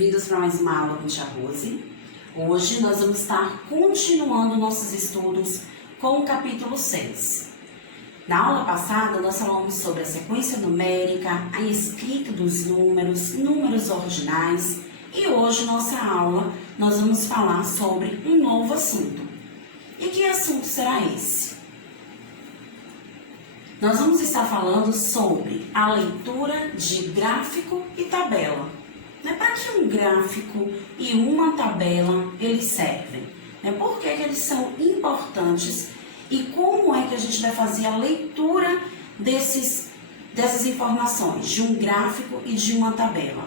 bem-vindos para mais uma aula com Tia Rose. Hoje nós vamos estar continuando nossos estudos com o capítulo 6. Na aula passada nós falamos sobre a sequência numérica, a escrita dos números, números ordinais, e hoje nossa aula nós vamos falar sobre um novo assunto. E que assunto será esse? Nós vamos estar falando sobre a leitura de gráfico e tabela. Para que um gráfico e uma tabela eles servem? Por que eles são importantes e como é que a gente vai fazer a leitura dessas informações, de um gráfico e de uma tabela?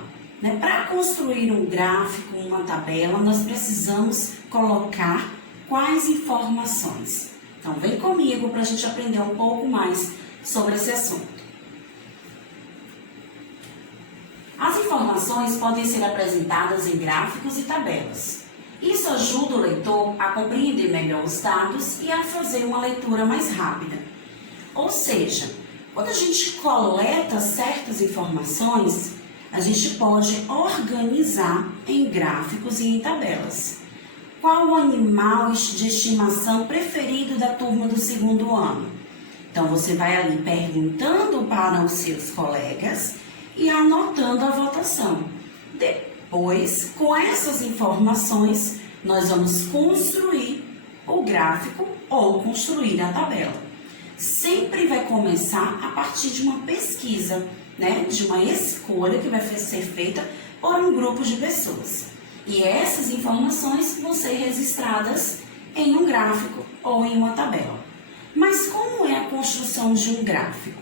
Para construir um gráfico, uma tabela, nós precisamos colocar quais informações? Então, vem comigo para a gente aprender um pouco mais sobre esse assunto. As informações podem ser apresentadas em gráficos e tabelas. Isso ajuda o leitor a compreender melhor os dados e a fazer uma leitura mais rápida. Ou seja, quando a gente coleta certas informações, a gente pode organizar em gráficos e em tabelas. Qual o animal de estimação preferido da turma do segundo ano? Então, você vai ali perguntando para os seus colegas e anotando a votação. Depois, com essas informações, nós vamos construir o gráfico ou construir a tabela. Sempre vai começar a partir de uma pesquisa, de uma escolha que vai ser feita por um grupo de pessoas. E essas informações vão ser registradas em um gráfico ou em uma tabela. Mas como é a construção de um gráfico?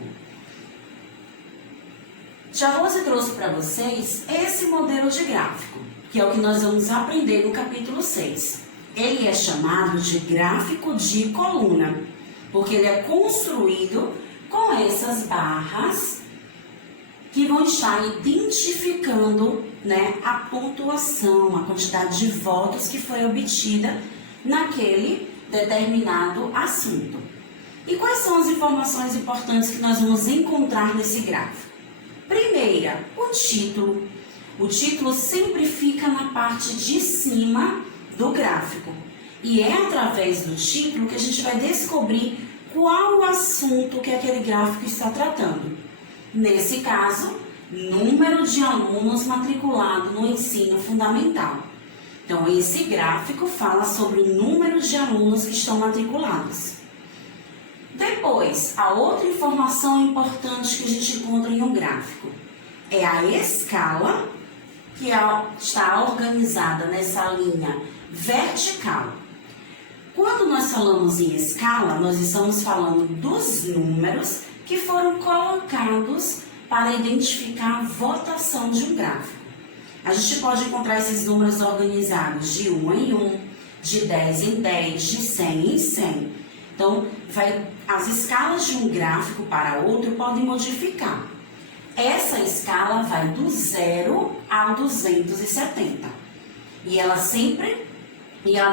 Tia Rose trouxe para vocês esse modelo de gráfico, que é o que nós vamos aprender no capítulo 6. Ele é chamado de gráfico de coluna, porque ele é construído com essas barras que vão estar identificando a pontuação, a quantidade de votos que foi obtida naquele determinado assunto. E quais são as informações importantes que nós vamos encontrar nesse gráfico? Primeira, o título. O título sempre fica na parte de cima do gráfico. E é através do título que a gente vai descobrir qual o assunto que aquele gráfico está tratando. Nesse caso, número de alunos matriculados no ensino fundamental. Então, esse gráfico fala sobre o número de alunos que estão matriculados. Depois, a outra informação importante que a gente encontra em um gráfico é a escala, que está organizada nessa linha vertical. Quando nós falamos em escala, nós estamos falando dos números que foram colocados para identificar a votação de um gráfico. A gente pode encontrar esses números organizados de 1 em 1, de 10 em 10, de 100 em 100. Então, as escalas de um gráfico para outro podem modificar. Essa escala vai do 0 ao 270. E ela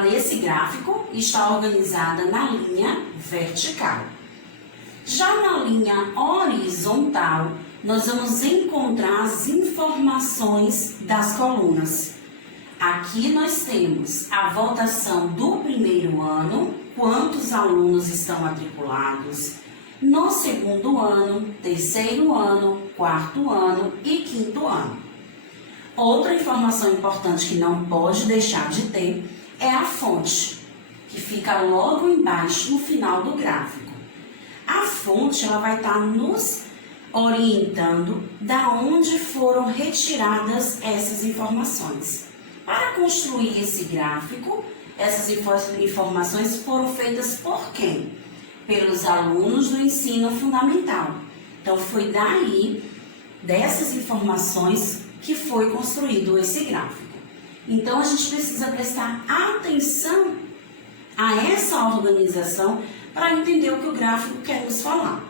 nesse gráfico está organizada na linha vertical. Já na linha horizontal, nós vamos encontrar as informações das colunas. Aqui nós temos a votação do primeiro ano, quantos alunos estão matriculados, no segundo ano, terceiro ano, quarto ano e quinto ano. Outra informação importante que não pode deixar de ter é a fonte, que fica logo embaixo no final do gráfico. A fonte ela vai estar nos orientando da onde foram retiradas essas informações. Para construir esse gráfico, essas informações foram feitas por quem? Pelos alunos do ensino fundamental. Então, foi dessas informações, que foi construído esse gráfico. Então, a gente precisa prestar atenção a essa organização para entender o que o gráfico quer nos falar.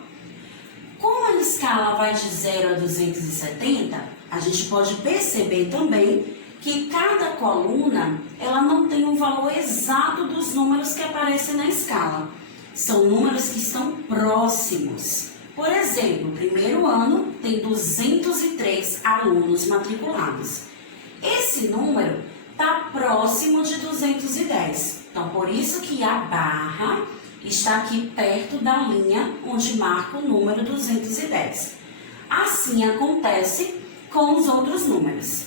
Como a escala vai de 0 a 270, a gente pode perceber também que cada coluna ela não tem um valor exato dos números que aparecem na escala. São números que estão próximos. Por exemplo, o primeiro ano tem 203 alunos matriculados. Esse esse número está próximo de 210. Então, por isso que a barra está aqui perto da linha onde marca o número 210. Assim acontece com os outros números.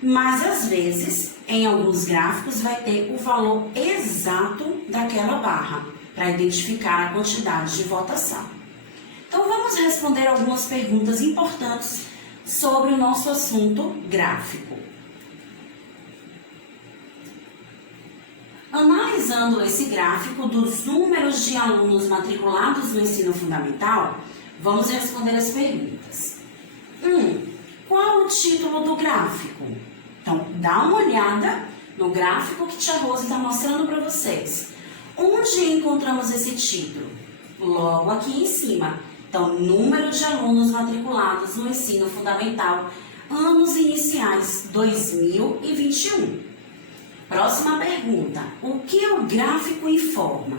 Mas, às vezes, em alguns gráficos, vai ter o valor exato daquela barra, para identificar a quantidade de votação. Então, vamos responder algumas perguntas importantes sobre o nosso assunto gráfico. Analisando esse gráfico dos números de alunos matriculados no ensino fundamental, vamos responder as perguntas. 1. Qual o título do gráfico? Então, dá uma olhada no gráfico que Tia Rose está mostrando para vocês. Onde encontramos esse título? Logo aqui em cima. Então, número de alunos matriculados no ensino fundamental, anos iniciais 2021. Próxima pergunta. O que o gráfico informa?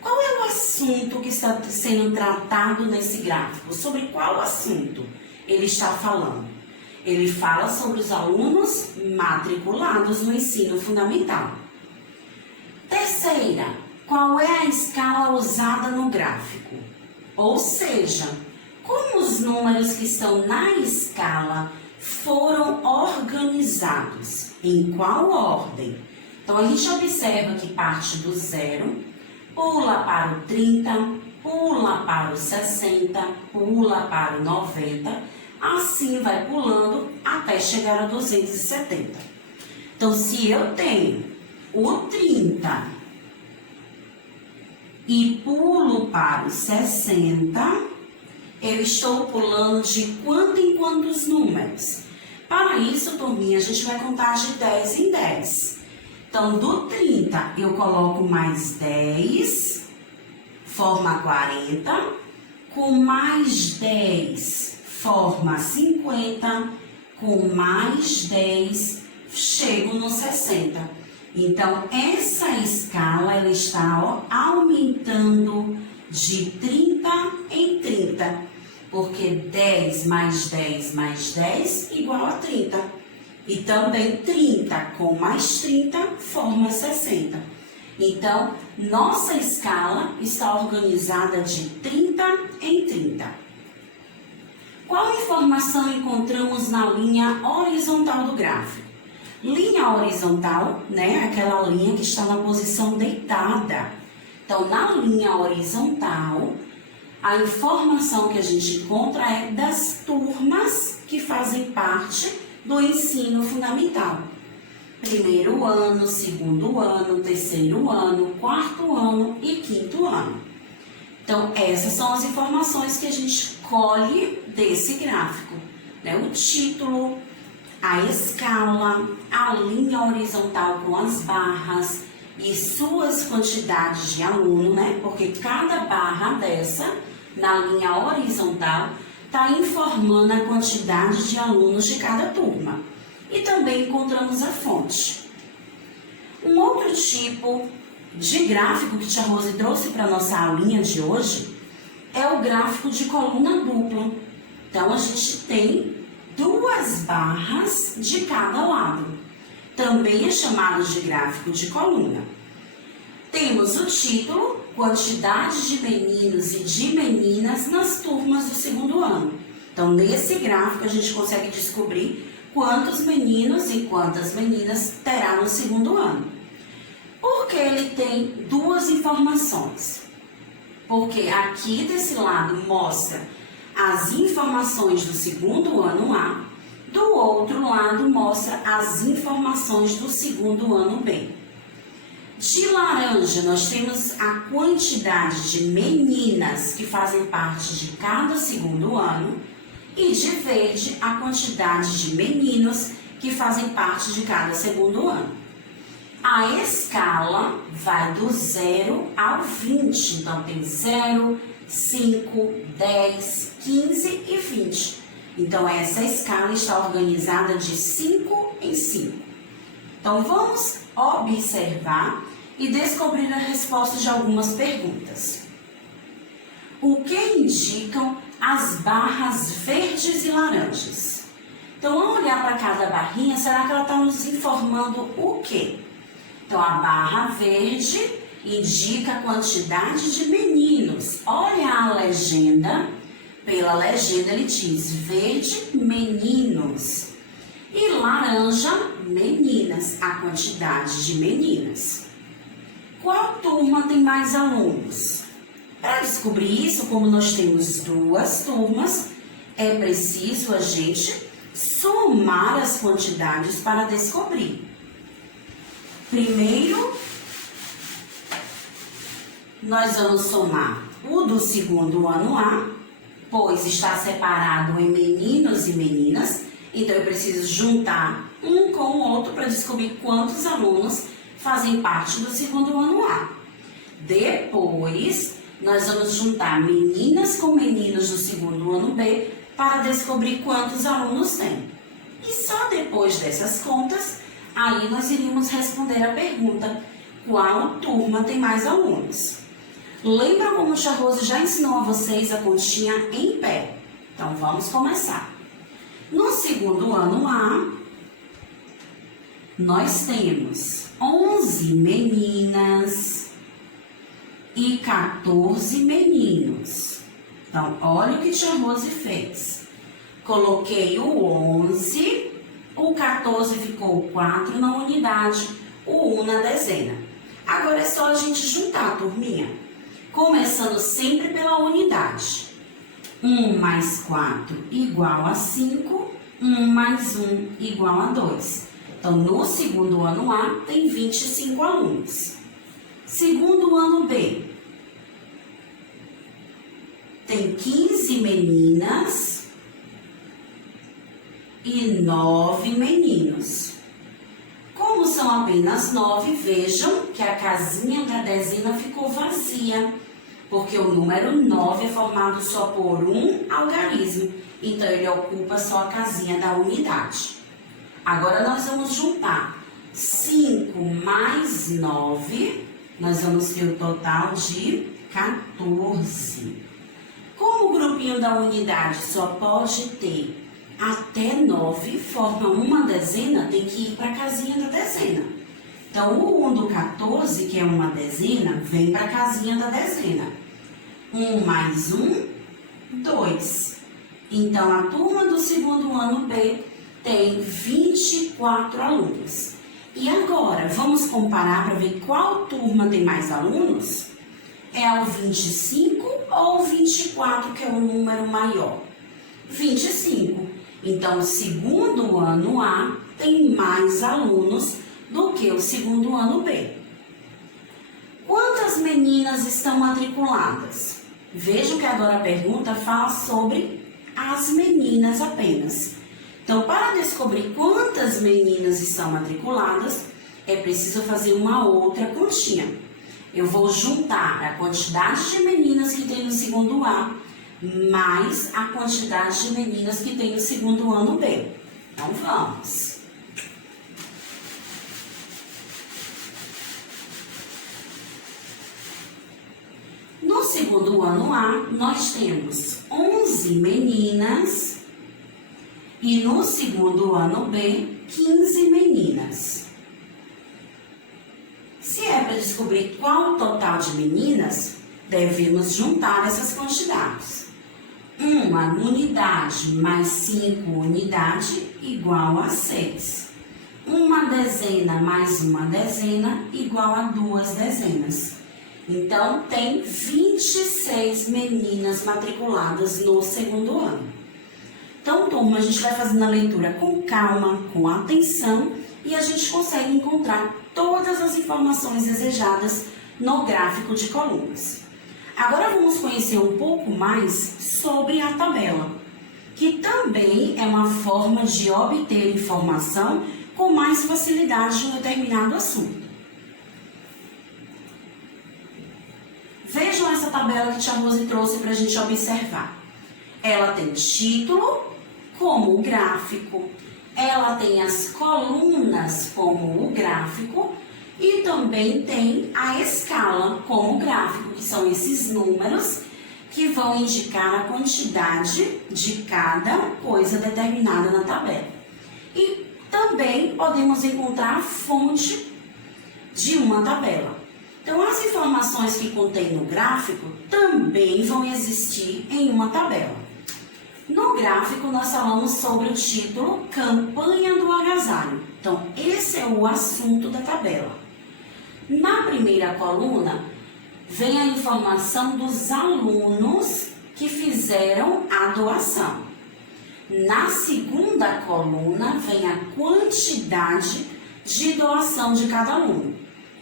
Qual é o assunto que está sendo tratado nesse gráfico? Sobre qual assunto ele está falando? Ele fala sobre os alunos matriculados no ensino fundamental. Terceira, qual é a escala usada no gráfico? Ou seja, como os números que estão na escala foram organizados? Em qual ordem? Então, a gente observa que parte do 0, pula para o 30, pula para o 60, pula para o 90, assim vai pulando até chegar a 270. Então, se eu tenho o 30 e pulo para o 60, eu estou pulando de quanto em quantos números? Para isso, turminha, a gente vai contar de 10 em 10. Então, do 30, eu coloco mais 10, forma 40, com mais 10, forma 50, com mais 10, chego no 60. Então, essa escala ela está aumentando de 30 em 30, porque 10 mais 10 mais 10 igual a 30. E também 30 com mais 30 forma 60. Então, nossa escala está organizada de 30 em 30. Qual informação encontramos na linha horizontal do gráfico? Linha horizontal, né? Aquela linha que está na posição deitada. Então, na linha horizontal, a informação que a gente encontra é das turmas que fazem parte do ensino fundamental. Primeiro ano, segundo ano, terceiro ano, quarto ano e quinto ano. Então, essas são as informações que a gente colhe desse gráfico, né? O título, a escala, a linha horizontal com as barras e suas quantidades de aluno, né? Porque cada barra dessa, na linha horizontal, está informando a quantidade de alunos de cada turma. E também encontramos a fonte. Um outro tipo de gráfico que Tia Rose trouxe para a nossa aulinha de hoje é o gráfico de coluna dupla. Então, a gente tem duas barras de cada lado. Também é chamado de gráfico de coluna. Temos o título, quantidade de meninos e de meninas nas turmas do segundo ano. Então, nesse gráfico, a gente consegue descobrir quantos meninos e quantas meninas terá no segundo ano. Porque ele tem duas informações. Porque aqui desse lado mostra as informações do segundo ano A, do outro lado mostra as informações do segundo ano B. De laranja, nós temos a quantidade de meninas que fazem parte de cada segundo ano e de verde, a quantidade de meninos que fazem parte de cada segundo ano. A escala vai do 0 ao 20, então tem 0, 5, 10, 15 e 20. Então, essa escala está organizada de 5 em 5. Então, vamos observar e descobrir a resposta de algumas perguntas. O que indicam as barras verdes e laranjas? Então, ao olhar para cada barrinha, será que ela está nos informando o quê? Então, a barra verde indica a quantidade de meninos. Olha a legenda. Pela legenda, ele diz verde, meninos. E laranja, meninas, a quantidade de meninas. Qual turma tem mais alunos? Para descobrir isso, como nós temos duas turmas, é preciso a gente somar as quantidades para descobrir. Primeiro, nós vamos somar o do segundo ano A, pois está separado em meninos e meninas, então eu preciso juntar um com o outro para descobrir quantos alunos fazem parte do segundo ano A. Depois, nós vamos juntar meninas com meninos do segundo ano B para descobrir quantos alunos tem. E só depois dessas contas, aí nós iríamos responder a pergunta: qual turma tem mais alunos? Lembra como o Tia Rose já ensinou a vocês a continha em pé? Então, vamos começar. No segundo ano A, nós temos 11 meninas e 14 meninos. Então, olha o que Tia Rose fez. Coloquei o 11, o 14 ficou 4 na unidade, o 1 na dezena. Agora é só a gente juntar, turminha. Começando sempre pela unidade. 1 mais 4 igual a 5, 1 mais 1 igual a 2. Então, no segundo ano A, tem 25 alunos. Segundo ano B, tem 15 meninas e 9 meninos. Como são apenas 9, vejam que a casinha da dezena ficou vazia, porque o número 9 é formado só por um algarismo, então ele ocupa só a casinha da unidade. Agora nós vamos juntar 5 mais 9, nós vamos ter o total de 14. Como o grupinho da unidade só pode ter até 9, forma uma dezena, tem que ir para a casinha da dezena. Então, o 1 do 14, que é uma dezena, vem para a casinha da dezena. 1 mais 1, 2. Então, a turma do segundo ano B tem 24 alunos. E agora, vamos comparar para ver qual turma tem mais alunos? É o 25 ou o 24, que é o número maior? 25. Então, o segundo ano A tem mais alunos do que o segundo ano B. Quantas meninas estão matriculadas? Vejam que agora a pergunta fala sobre as meninas apenas. Então, para descobrir quantas meninas estão matriculadas, é preciso fazer uma outra continha. Eu vou juntar a quantidade de meninas que tem no segundo A mais a quantidade de meninas que tem no segundo ano B. Então, vamos. No segundo ano A, nós temos 11 meninas e no segundo ano B, 15 meninas. Se é para descobrir qual o total de meninas, devemos juntar essas quantidades. Uma unidade mais 5 unidades igual a 6. Uma dezena mais uma dezena igual a 2 dezenas. Então, tem 26 meninas matriculadas no segundo ano. Então, turma, a gente vai fazendo a leitura com calma, com atenção, e a gente consegue encontrar todas as informações desejadas no gráfico de colunas. Agora vamos conhecer um pouco mais sobre a tabela, que também é uma forma de obter informação com mais facilidade de um determinado assunto. Vejam essa tabela que Tia Rose trouxe para a gente observar. Ela tem título como o gráfico, ela tem as colunas como o gráfico e também tem a escala como gráfico, que são esses números que vão indicar a quantidade de cada coisa determinada na tabela. E também podemos encontrar a fonte de uma tabela. Então, as informações que contém no gráfico também vão existir em uma tabela. No gráfico, nós falamos sobre o título Campanha do Agasalho. Então, esse é o assunto da tabela. Na primeira coluna, vem a informação dos alunos que fizeram a doação. Na segunda coluna, vem a quantidade de doação de cada aluno,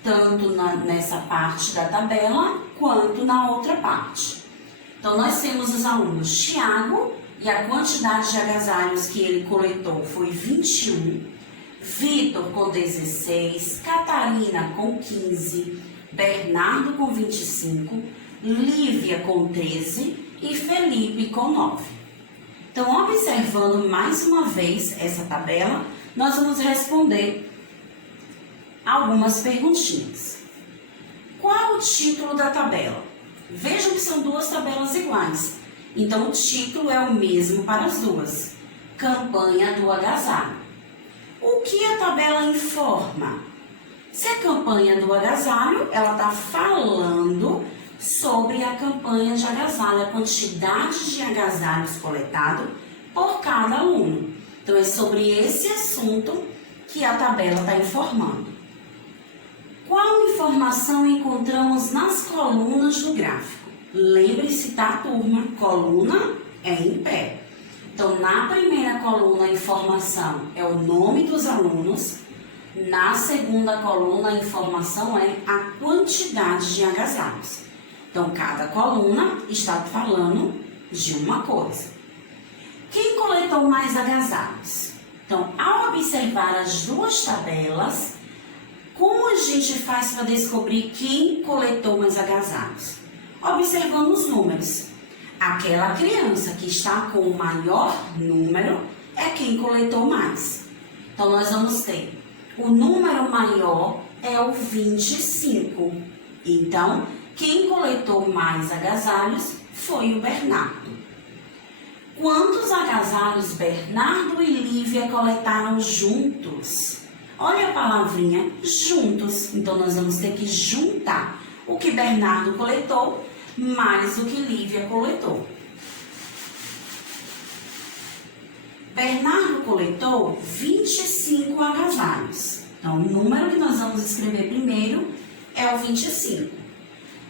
tanto nessa parte da tabela, quanto na outra parte. Então, nós temos os alunos Tiago, e a quantidade de agasalhos que ele coletou foi 21, Vitor com 16, Catarina com 15, Bernardo com 25, Lívia com 13 e Felipe com 9. Então, observando mais uma vez essa tabela, nós vamos responder algumas perguntinhas. Qual é o título da tabela? Vejam que são duas tabelas iguais. Então, o título é o mesmo para as duas. Campanha do agasalho. O que a tabela informa? Se a campanha do agasalho, ela está falando sobre a campanha de agasalho, a quantidade de agasalhos coletados por cada aluno. Então, é sobre esse assunto que a tabela está informando. Qual informação encontramos nas colunas do gráfico? Lembre-se, tá, turma? Coluna é em pé. Então, na primeira coluna, a informação é o nome dos alunos. Na segunda coluna, a informação é a quantidade de agasalhos. Então, cada coluna está falando de uma coisa. Quem coletou mais agasalhos? Então, ao observar as duas tabelas, como a gente faz para descobrir quem coletou mais agasalhos? Observando os números. Aquela criança que está com o maior número é quem coletou mais. Então, nós vamos ter o número maior é o 25. Então, quem coletou mais agasalhos foi o Bernardo. Quantos agasalhos Bernardo e Lívia coletaram juntos? Olha a palavrinha juntos. Então, nós vamos ter que juntar o que Bernardo coletou mais o que Lívia coletou. Bernardo coletou 25 agasalhos. Então, o número que nós vamos escrever primeiro é o 25.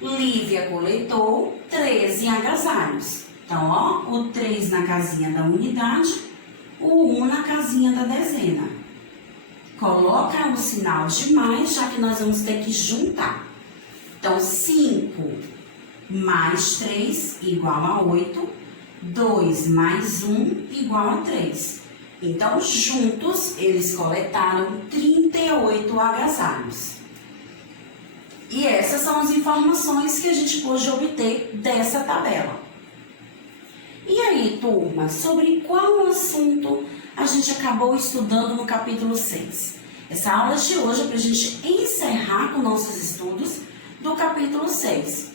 Lívia coletou 13 agasalhos. Então, ó, o 3 na casinha da unidade, o 1 na casinha da dezena. Coloca o sinal de mais, já que nós vamos ter que juntar. Então, 5 mais 3 igual a 8, 2 mais 1 igual a 3. Então, juntos, eles coletaram 38 agasalhos. E essas são as informações que a gente pôde obter dessa tabela. E aí, turma, sobre qual assunto a gente acabou estudando no capítulo 6? Essa aula de hoje é para a gente encerrar com nossos estudos do capítulo 6.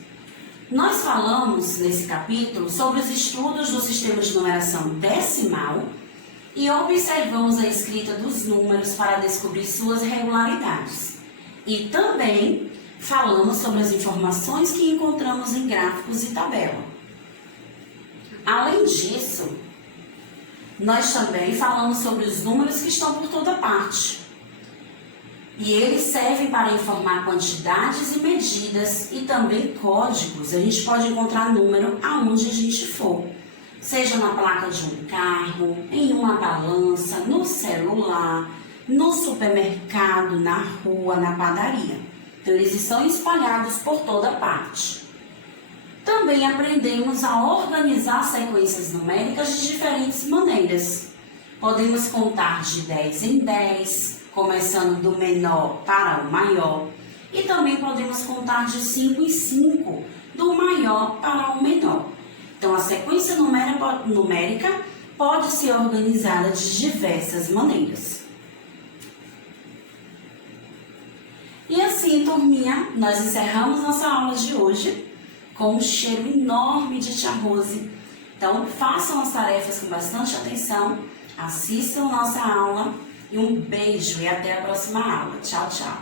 Nós falamos nesse capítulo sobre os estudos do sistema de numeração decimal e observamos a escrita dos números para descobrir suas regularidades. E também falamos sobre as informações que encontramos em gráficos e tabela. Além disso, nós também falamos sobre os números que estão por toda parte. E eles servem para informar quantidades e medidas e também códigos. A gente pode encontrar número aonde a gente for. Seja na placa de um carro, em uma balança, no celular, no supermercado, na rua, na padaria. Então, eles estão espalhados por toda parte. Também aprendemos a organizar sequências numéricas de diferentes maneiras. Podemos contar de 10 em 10, começando do menor para o maior. E também podemos contar de 5 em 5, do maior para o menor. Então, a sequência numérica pode ser organizada de diversas maneiras. E assim, turminha, nós encerramos nossa aula de hoje. com um cheiro enorme de tia Rose. Então, façam as tarefas com bastante atenção, assistam nossa aula e um beijo e até a próxima aula. Tchau, tchau!